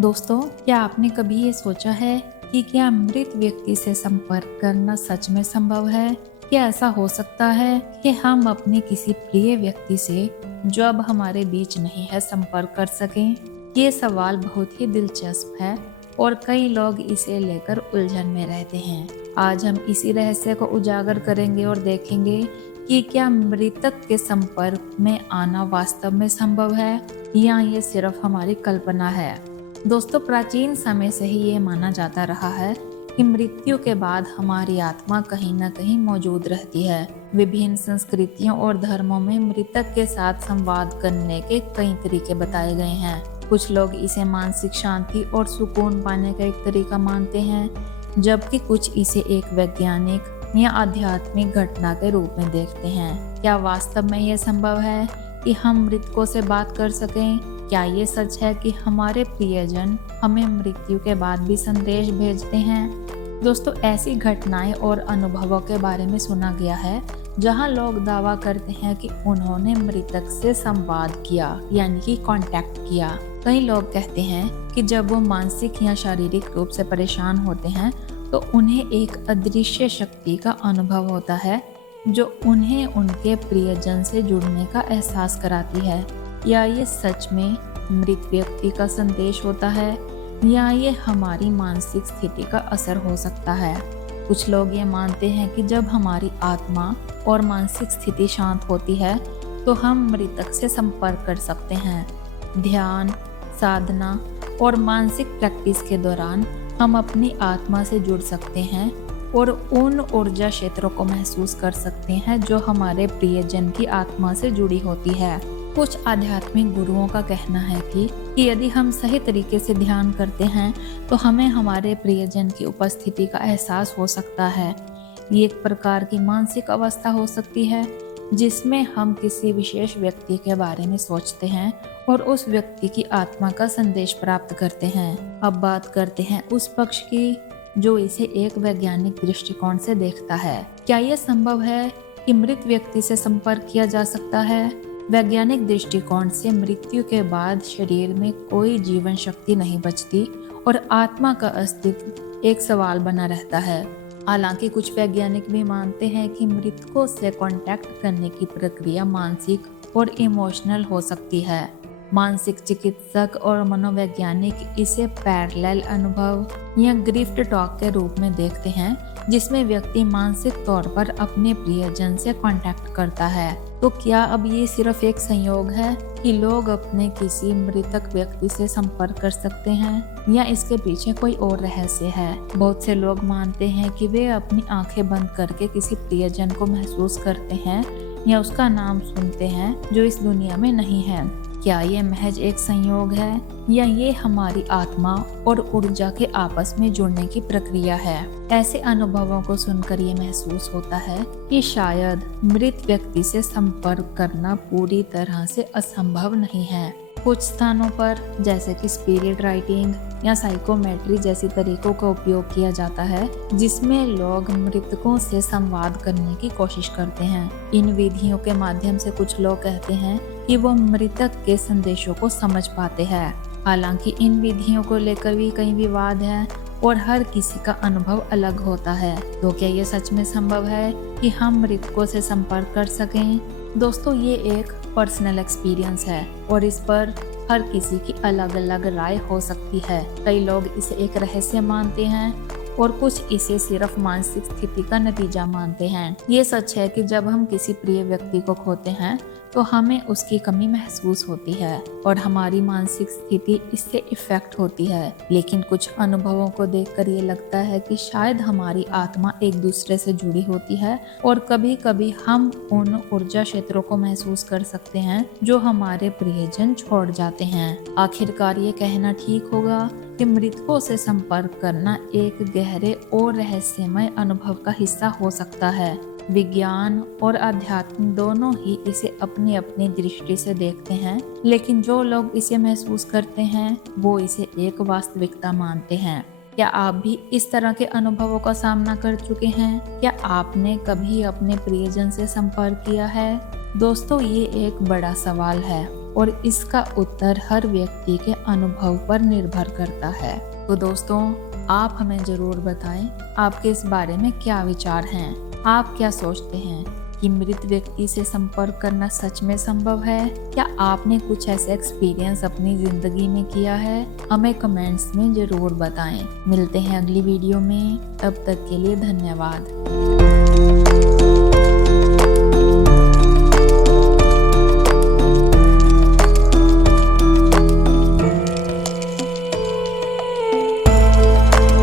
दोस्तों, क्या आपने कभी ये सोचा है कि क्या मृत व्यक्ति से संपर्क करना सच में संभव है? क्या ऐसा हो सकता है कि हम अपने किसी प्रिय व्यक्ति से जो अब हमारे बीच नहीं है संपर्क कर सकें? ये सवाल बहुत ही दिलचस्प है और कई लोग इसे लेकर उलझन में रहते हैं। आज हम इसी रहस्य को उजागर करेंगे और देखेंगे कि क्या मृतक के संपर्क में आना वास्तव में संभव है या ये सिर्फ हमारी कल्पना है। दोस्तों, प्राचीन समय से ही ये माना जाता रहा है कि मृत्यु के बाद हमारी आत्मा कहीं न कहीं मौजूद रहती है। विभिन्न संस्कृतियों और धर्मों में मृतक के साथ संवाद करने के कई तरीके बताए गए हैं। कुछ लोग इसे मानसिक शांति और सुकून पाने का एक तरीका मानते हैं, जबकि कुछ इसे एक वैज्ञानिक या आध्यात्मिक घटना के रूप में देखते हैं। क्या वास्तव में यह संभव है कि हम मृतकों से बात कर सकें? क्या ये सच है कि हमारे प्रियजन हमें मृत्यु के बाद भी संदेश भेजते हैं? दोस्तों, ऐसी घटनाएं और अनुभवों के बारे में सुना गया है जहां लोग दावा करते हैं कि उन्होंने मृतक से संवाद किया, यानी कि कांटेक्ट किया। कई लोग कहते हैं कि जब वो मानसिक या शारीरिक रूप से परेशान होते हैं तो उन्हें एक अदृश्य शक्ति का अनुभव होता है जो उन्हें उनके प्रियजन से जुड़ने का एहसास कराती है। या ये सच में मृत व्यक्ति का संदेश होता है या ये हमारी मानसिक स्थिति का असर हो सकता है। कुछ लोग ये मानते हैं कि जब हमारी आत्मा और मानसिक स्थिति शांत होती है तो हम मृतक से संपर्क कर सकते हैं। ध्यान, साधना और मानसिक प्रैक्टिस के दौरान हम अपनी आत्मा से जुड़ सकते हैं और उन ऊर्जा क्षेत्रों को महसूस कर सकते हैं जो हमारे प्रियजन की आत्मा से जुड़ी होती है। कुछ आध्यात्मिक गुरुओं का कहना है कि यदि हम सही तरीके से ध्यान करते हैं तो हमें हमारे प्रियजन की उपस्थिति का एहसास हो सकता है। ये एक प्रकार की मानसिक अवस्था हो सकती है जिसमें हम किसी विशेष व्यक्ति के बारे में सोचते हैं और उस व्यक्ति की आत्मा का संदेश प्राप्त करते हैं। अब बात करते हैं उस पक्ष की जो इसे एक वैज्ञानिक दृष्टिकोण से देखता है। क्या यह संभव है कि मृत व्यक्ति से संपर्क किया जा सकता है? वैज्ञानिक दृष्टिकोण से मृत्यु के बाद शरीर में कोई जीवन शक्ति नहीं बचती और आत्मा का अस्तित्व एक सवाल बना रहता है। हालांकि कुछ वैज्ञानिक भी मानते हैं कि मृतकों से कांटेक्ट करने की प्रक्रिया मानसिक और इमोशनल हो सकती है। मानसिक चिकित्सक और मनोवैज्ञानिक इसे पैरेलल अनुभव या ग्रिफ्ट टॉक के रूप में देखते हैं, जिसमें व्यक्ति मानसिक तौर पर अपने प्रियजन से कांटेक्ट करता है। तो क्या अब ये सिर्फ एक संयोग है कि लोग अपने किसी मृतक व्यक्ति से संपर्क कर सकते हैं या इसके पीछे कोई और रहस्य है? बहुत से लोग मानते हैं कि वे अपनी आंखें बंद करके किसी प्रियजन को महसूस करते हैं या उसका नाम सुनते हैं जो इस दुनिया में नहीं है। क्या ये महज एक संयोग है या ये हमारी आत्मा और ऊर्जा के आपस में जुड़ने की प्रक्रिया है? ऐसे अनुभवों को सुनकर ये महसूस होता है कि शायद मृत व्यक्ति से संपर्क करना पूरी तरह से असंभव नहीं है। कुछ स्थानों पर जैसे कि स्पिरिट राइटिंग या साइकोमेट्री जैसी तरीकों का उपयोग किया जाता है, जिसमें लोग मृतकों से संवाद करने की कोशिश करते हैं। इन विधियों के माध्यम से कुछ लोग कहते हैं कि वो मृतक के संदेशों को समझ पाते हैं। हालांकि इन विधियों को लेकर भी कई विवाद हैं और हर किसी का अनुभव अलग होता है। तो क्या ये सच में संभव है कि हम मृतकों से संपर्क कर सकें? दोस्तों, ये एक पर्सनल एक्सपीरियंस है और इस पर हर किसी की अलग अलग राय हो सकती है। कई लोग इसे एक रहस्य मानते हैं और कुछ इसे सिर्फ मानसिक स्थिति का नतीजा मानते हैं। ये सच है कि जब हम किसी प्रिय व्यक्ति को खोते हैं तो हमें उसकी कमी महसूस होती है और हमारी मानसिक स्थिति इससे इफेक्ट होती है। लेकिन कुछ अनुभवों को देखकर ये लगता है कि शायद हमारी आत्मा एक दूसरे से जुड़ी होती है और कभी कभी हम उन ऊर्जा क्षेत्रों को महसूस कर सकते हैं जो हमारे प्रियजन छोड़ जाते हैं। आखिरकार ये कहना ठीक होगा कि मृतकों से संपर्क करना एक गहरे और रहस्यमय अनुभव का हिस्सा हो सकता है। विज्ञान और अध्यात्म दोनों ही इसे अपनी अपनी दृष्टि से देखते हैं, लेकिन जो लोग इसे महसूस करते हैं वो इसे एक वास्तविकता मानते हैं। क्या आप भी इस तरह के अनुभवों का सामना कर चुके हैं? क्या आपने कभी अपने प्रियजन से संपर्क किया है? दोस्तों, ये एक बड़ा सवाल है और इसका उत्तर हर व्यक्ति के अनुभव पर निर्भर करता है। तो दोस्तों, आप हमें ज़रूर बताएं आपके इस बारे में क्या विचार हैं। आप क्या सोचते हैं कि मृत व्यक्ति से संपर्क करना सच में संभव है? क्या आपने कुछ ऐसे एक्सपीरियंस अपनी जिंदगी में किया है? हमें कमेंट्स में जरूर बताएं। मिलते हैं अगली वीडियो में, तब तक के लिए धन्यवाद।